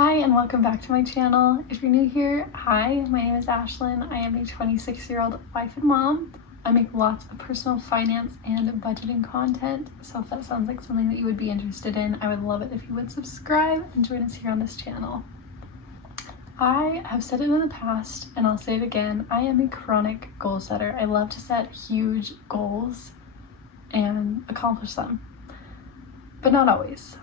Hi and welcome back to my channel. If you're new here, hi, my name is Ashlyn. I am a 26-year-old wife and mom. I make lots of personal finance and budgeting content, so if that sounds like something that you would be interested in, I would love it if you would subscribe and join us here on this channel. I have said it in the past and I'll say it again, I am a chronic goal setter. I love to set huge goals and accomplish them, but not always.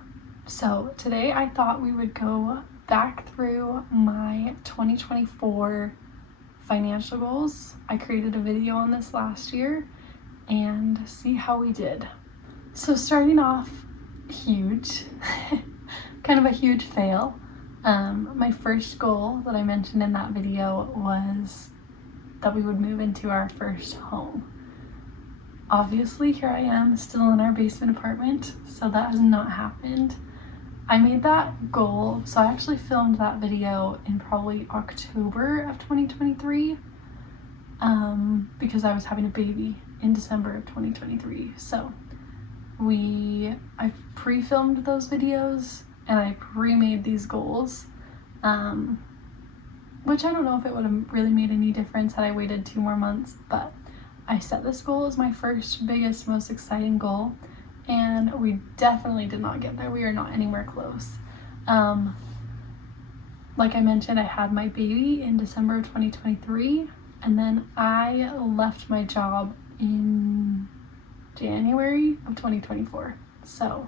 So today I thought we would go back through my 2024 financial goals. I created a video on this last year and see how we did. So starting off huge, kind of a huge fail. My first goal that I mentioned in that video was that we would move into our first home. Obviously, here I am still in our basement apartment, so that has not happened. I made that goal, so I actually filmed that video in probably October of 2023 because I was having a baby in December of 2023. So I pre-filmed those videos and I pre-made these goals, which I don't know if it would have really made any difference had I waited 2 more months, but I set this goal as my first, biggest, most exciting goal. And we definitely did not get there. We are not anywhere close. Like I mentioned, I had my baby in December of 2023, and then I left my job in January of 2024. So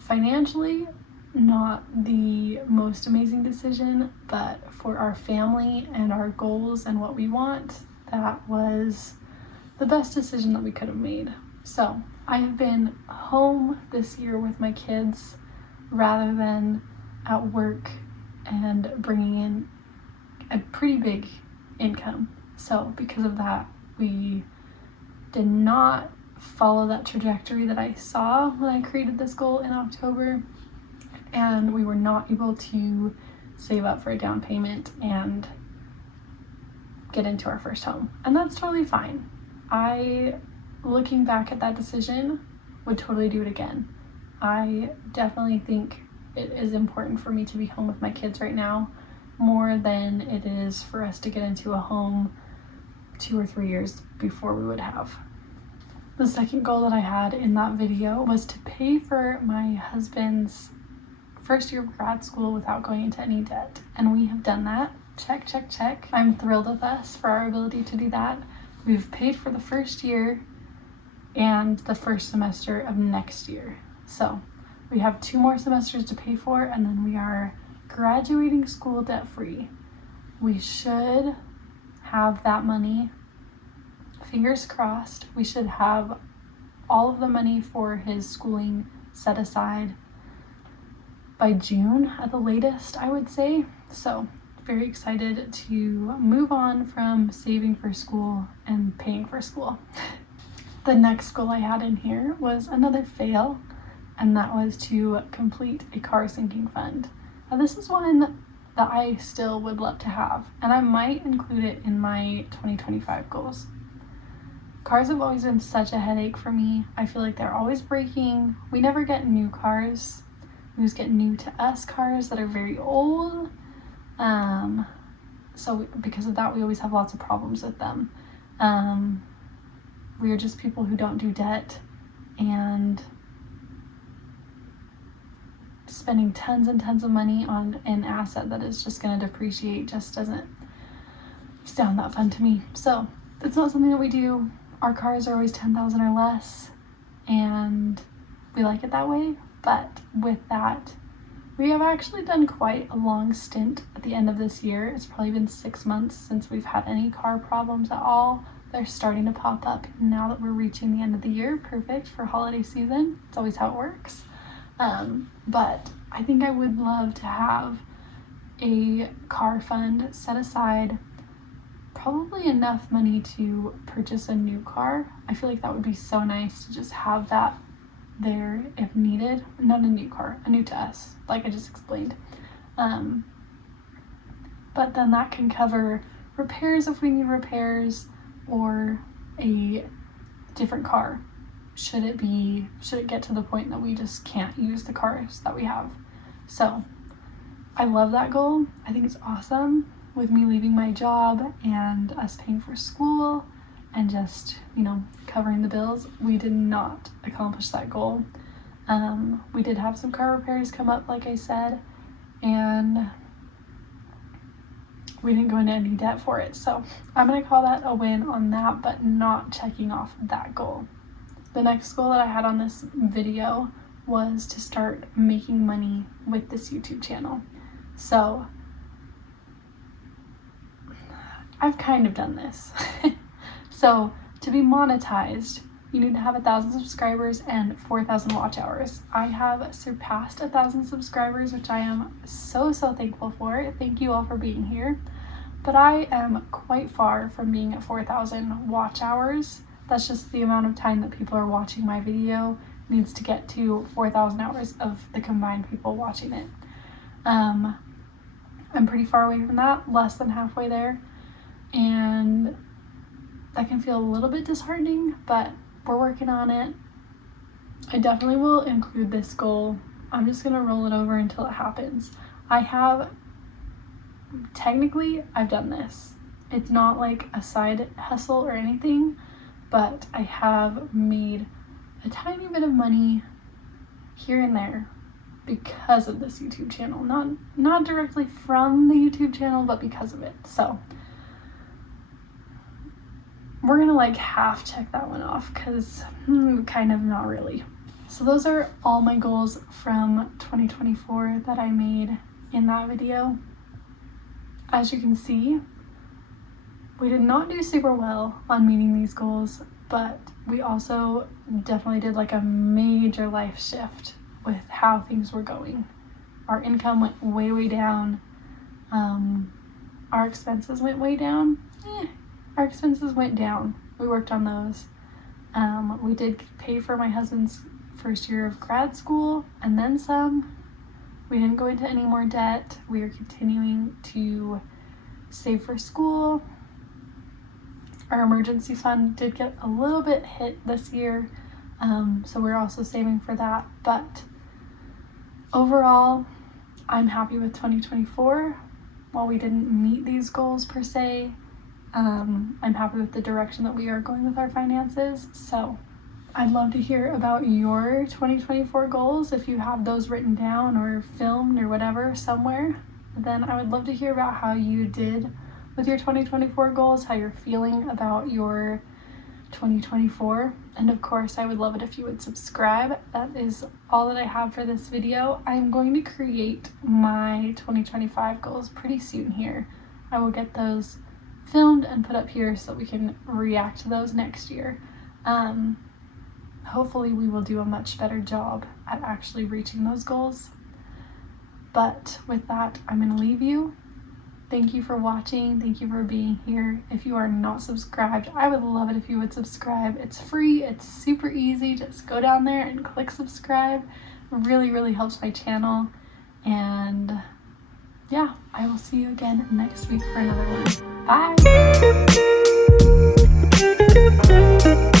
financially, not the most amazing decision, but for our family and our goals and what we want, that was the best decision that we could have made. So I have been home this year with my kids rather than at work and bringing in a pretty big income. So because of that, we did not follow that trajectory that I saw when I created this goal in October, and we were not able to save up for a down payment and get into our first home. And that's totally fine. Looking back at that decision, would totally do it again. I definitely think it is important for me to be home with my kids right now, more than it is for us to get into a home 2 or 3 years before we would have. The second goal that I had in that video was to pay for my husband's first year of grad school without going into any debt, and we have done that. Check, check, check. I'm thrilled with us for our ability to do that. We've paid for the first year and the first semester of next year. So we have 2 more semesters to pay for, and then we are graduating school debt-free. We should have that money, fingers crossed, we should have all of the money for his schooling set aside by June at the latest, I would say. So very excited to move on from saving for school and paying for school. The next goal I had in here was another fail, and that was to complete a car sinking fund. Now this is one that I still would love to have, and I might include it in my 2025 goals. Cars have always been such a headache for me. I feel like they're always breaking. We never get new cars. We just get new to us cars that are very old. So because of that, we always have lots of problems with them. We are just people who don't do debt, and spending tons and tons of money on an asset that is just going to depreciate just doesn't sound that fun to me. So it's not something that we do. Our cars are always 10,000 or less, and we like it that way. But with that, we have actually done quite a long stint at the end of this year. It's probably been 6 months since we've had any car problems at all. They're starting to pop up now that we're reaching the end of the year. Perfect for holiday season. It's always how it works. But I think I would love to have a car fund set aside, probably enough money to purchase a new car. I feel like that would be so nice to just have that there if needed. Not a new car, a new to us, like I just explained. But then that can cover repairs if we need repairs, or a different car should it get to the point that we just can't use the cars that we have. So I love that goal. I think it's awesome with me leaving my job and us paying for school and just, covering the bills. We did not accomplish that goal. We did have some car repairs come up, like I said, and we didn't go into any debt for it. So I'm going to call that a win on that, but not checking off that goal. The next goal that I had on this video was to start making money with this YouTube channel. So I've kind of done this. So to be monetized, you need to have 1,000 subscribers and 4,000 watch hours. I have surpassed 1,000 subscribers, which I am so thankful for. Thank you all for being here. But I am quite far from being at 4,000 watch hours. That's just the amount of time that people are watching my video needs to get to 4,000 hours of the combined people watching it. I'm pretty far away from that, less than halfway there. And that can feel a little bit disheartening, but we're working on it. I definitely will include this goal. I'm just gonna roll it over until it happens. Technically, I've done this. It's not like a side hustle or anything, but I have made a tiny bit of money here and there because of this YouTube channel. Not directly from the YouTube channel, but because of it. So we're gonna half check that one off because kind of not really. So those are all my goals from 2024 that I made in that video. As you can see, we did not do super well on meeting these goals, but we also definitely did a major life shift with how things were going. Our income went way down. Our expenses went way down. Our expenses went down. We worked on those. We did pay for my husband's first year of grad school and then some. We didn't go into any more debt. We are continuing to save for school. Our emergency fund did get a little bit hit this year, so we're also saving for that. But overall, I'm happy with 2024. While we didn't meet these goals per se, I'm happy with the direction that we are going with our finances. So I'd love to hear about your 2024 goals. If you have those written down or filmed or whatever somewhere, then I would love to hear about how you did with your 2024 goals, how you're feeling about your 2024. And of course, I would love it if you would subscribe. That is all that I have for this video. I'm going to create my 2025 goals pretty soon here. I will get those filmed and put up here so that we can react to those next year. Hopefully we will do a much better job at actually reaching those goals. But with that, I'm going to leave you. Thank you for watching. Thank you for being here. If you are not subscribed, I would love it if you would subscribe. It's free. It's super easy. Just go down there and click subscribe. It really helps my channel. And yeah, I will see you again next week for another one. Bye!